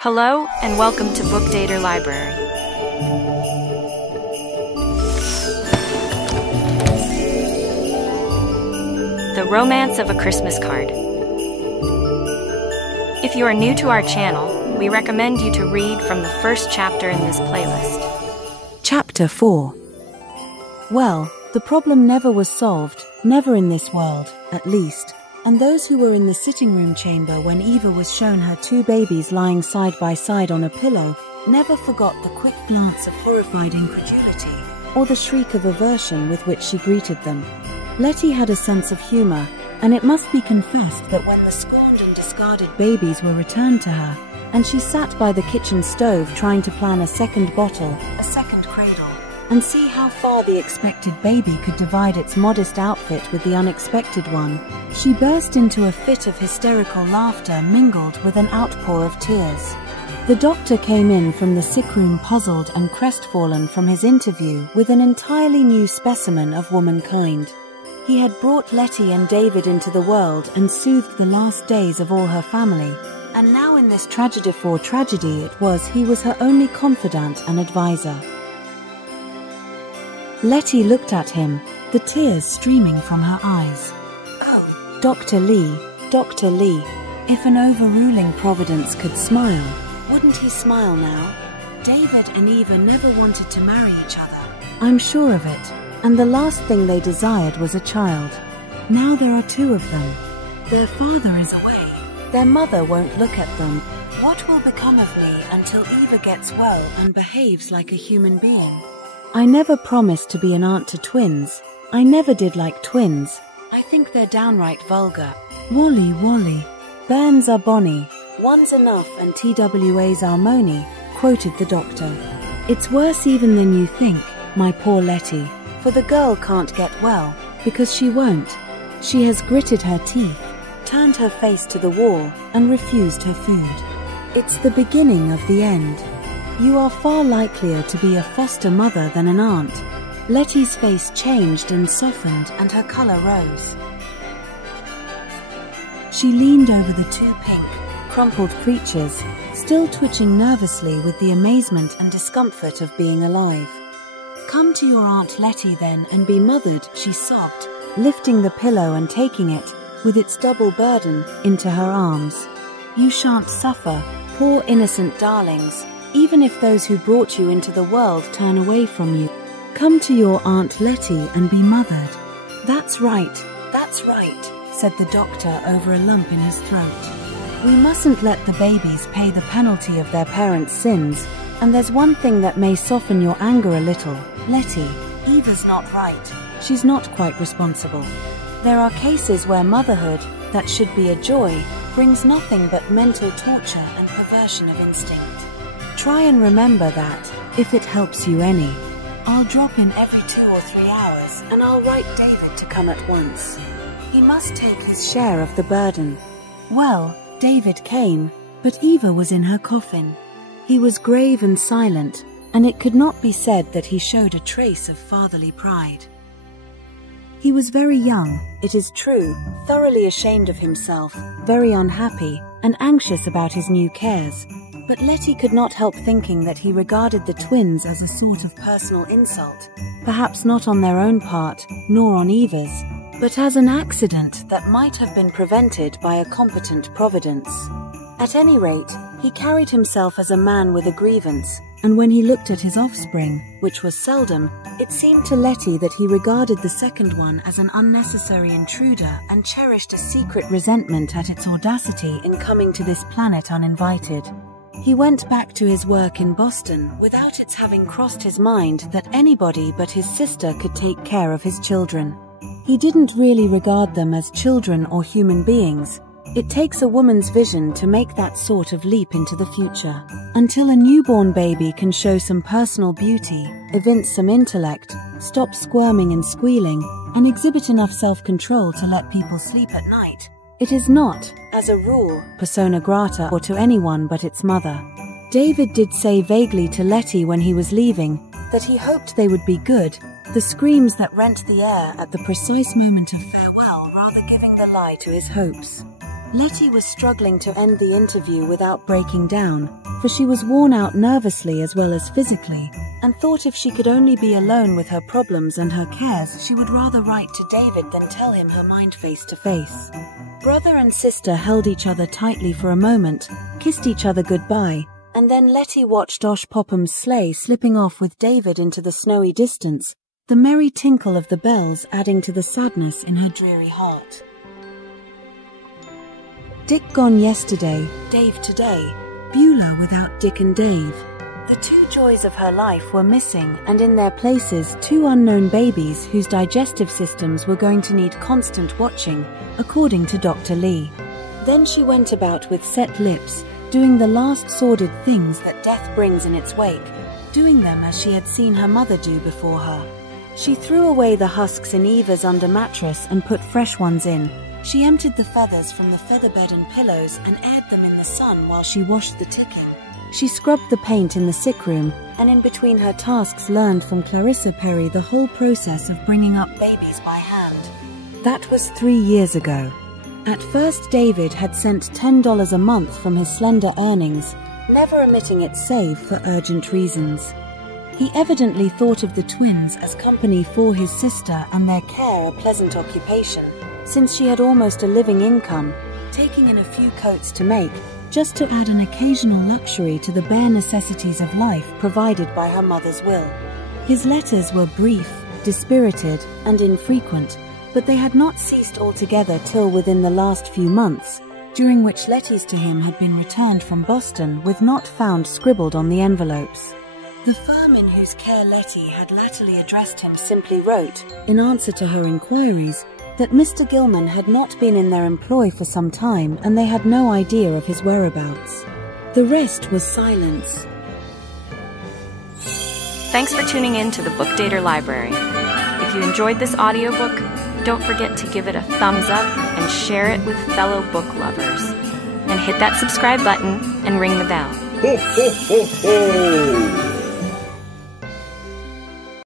Hello, and welcome to Bookdator Library. The Romance of a Christmas Card. If you are new to our channel, we recommend you to read from the first chapter in this playlist. Chapter 4. Well, the problem never was solved, never in this world, at least. And those who were in the sitting room chamber when Eva was shown her two babies lying side by side on a pillow never forgot the quick glance of horrified incredulity or the shriek of aversion with which she greeted them. Letty had a sense of humor, and it must be confessed that when the scorned and discarded babies were returned to her, and she sat by the kitchen stove trying to plan a second bottle, a second cradle, and see how far the expected baby could divide its modest outfit with the unexpected one, she burst into a fit of hysterical laughter mingled with an outpour of tears. The doctor came in from the sick room puzzled and crestfallen from his interview with an entirely new specimen of womankind. He had brought Letty and David into the world and soothed the last days of all her family, and now in this tragedy for tragedy he was her only confidant and advisor. Letty looked at him, the tears streaming from her eyes. Oh, Dr. Lee, if an overruling Providence could smile, wouldn't he smile now? David and Eva never wanted to marry each other. I'm sure of it, and the last thing they desired was a child. Now there are two of them. Their father is away. Their mother won't look at them. What will become of me until Eva gets well and behaves like a human being? I never promised to be an aunt to twins. I never did like twins. I think they're downright vulgar. Wally, bairns are bonny, one's enough and TWA's are money, quoted the doctor. It's worse even than you think, my poor Letty, for the girl can't get well, because she won't. She has gritted her teeth, turned her face to the wall, and refused her food. It's the beginning of the end. You are far likelier to be a foster mother than an aunt. Letty's face changed and softened, and her color rose. She leaned over the two pink, crumpled creatures, still twitching nervously with the amazement and discomfort of being alive. Come to your Aunt Letty then and be mothered, she sobbed, lifting the pillow and taking it, with its double burden, into her arms. You shan't suffer, poor innocent darlings, even if those who brought you into the world turn away from you. Come to your Aunt Letty and be mothered. That's right, said the doctor over a lump in his throat. We mustn't let the babies pay the penalty of their parents' sins, and there's one thing that may soften your anger a little. Letty, Eva's not right. She's not quite responsible. There are cases where motherhood, that should be a joy, brings nothing but mental torture and perversion of instinct. Try and remember that, if it helps you any. I'll drop in every 2 or 3 hours, and I'll write David to come at once. He must take his share of the burden. Well, David came, but Eva was in her coffin. He was grave and silent, and it could not be said that he showed a trace of fatherly pride. He was very young, it is true, thoroughly ashamed of himself, very unhappy, and anxious about his new cares. But Letty could not help thinking that he regarded the twins as a sort of personal insult, perhaps not on their own part, nor on Eva's, but as an accident that might have been prevented by a competent providence. At any rate, he carried himself as a man with a grievance, and when he looked at his offspring, which was seldom, it seemed to Letty that he regarded the second one as an unnecessary intruder and cherished a secret resentment at its audacity in coming to this planet uninvited. He went back to his work in Boston without its having crossed his mind that anybody but his sister could take care of his children. He didn't really regard them as children or human beings. It takes a woman's vision to make that sort of leap into the future. Until a newborn baby can show some personal beauty, evince some intellect, stop squirming and squealing, and exhibit enough self-control to let people sleep at night, it is not, as a rule, persona grata or to anyone but its mother. David did say vaguely to Letty when he was leaving that he hoped they would be good, the screams that rent the air at the precise moment of farewell rather giving the lie to his hopes. Letty was struggling to end the interview without breaking down, for she was worn out nervously as well as physically, and thought if she could only be alone with her problems and her cares, she would rather write to David than tell him her mind face to face. Brother and sister held each other tightly for a moment, kissed each other goodbye, and then Letty watched Osh Popham's sleigh slipping off with David into the snowy distance, the merry tinkle of the bells adding to the sadness in her dreary heart. Dick gone yesterday, Dave today, Beulah without Dick and Dave. The two joys of her life were missing, and in their places, two unknown babies whose digestive systems were going to need constant watching, according to Dr. Lee. Then she went about with set lips, doing the last sordid things that death brings in its wake, doing them as she had seen her mother do before her. She threw away the husks in Eva's under mattress and put fresh ones in. She emptied the feathers from the featherbed and pillows and aired them in the sun while she washed the ticking. She scrubbed the paint in the sick room, and in between her tasks learned from Clarissa Perry the whole process of bringing up babies by hand. That was 3 years ago. At first David had sent $10 a month from his slender earnings, never omitting its save for urgent reasons. He evidently thought of the twins as company for his sister and their care a pleasant occupation, since she had almost a living income, taking in a few coats to make, just to add an occasional luxury to the bare necessities of life provided by her mother's will. His letters were brief, dispirited, and infrequent, but they had not ceased altogether till within the last few months, during which letters to him had been returned from Boston with "not found" scribbled on the envelopes. The firm in whose care Letty had latterly addressed him simply wrote, in answer to her inquiries, that Mr. Gilman had not been in their employ for some time and they had no idea of his whereabouts. The rest was silence. Thanks for tuning in to the Bookdator Library. If you enjoyed this audiobook, don't forget to give it a thumbs up and share it with fellow book lovers. And hit that subscribe button and ring the bell. Ho, ho, ho, ho!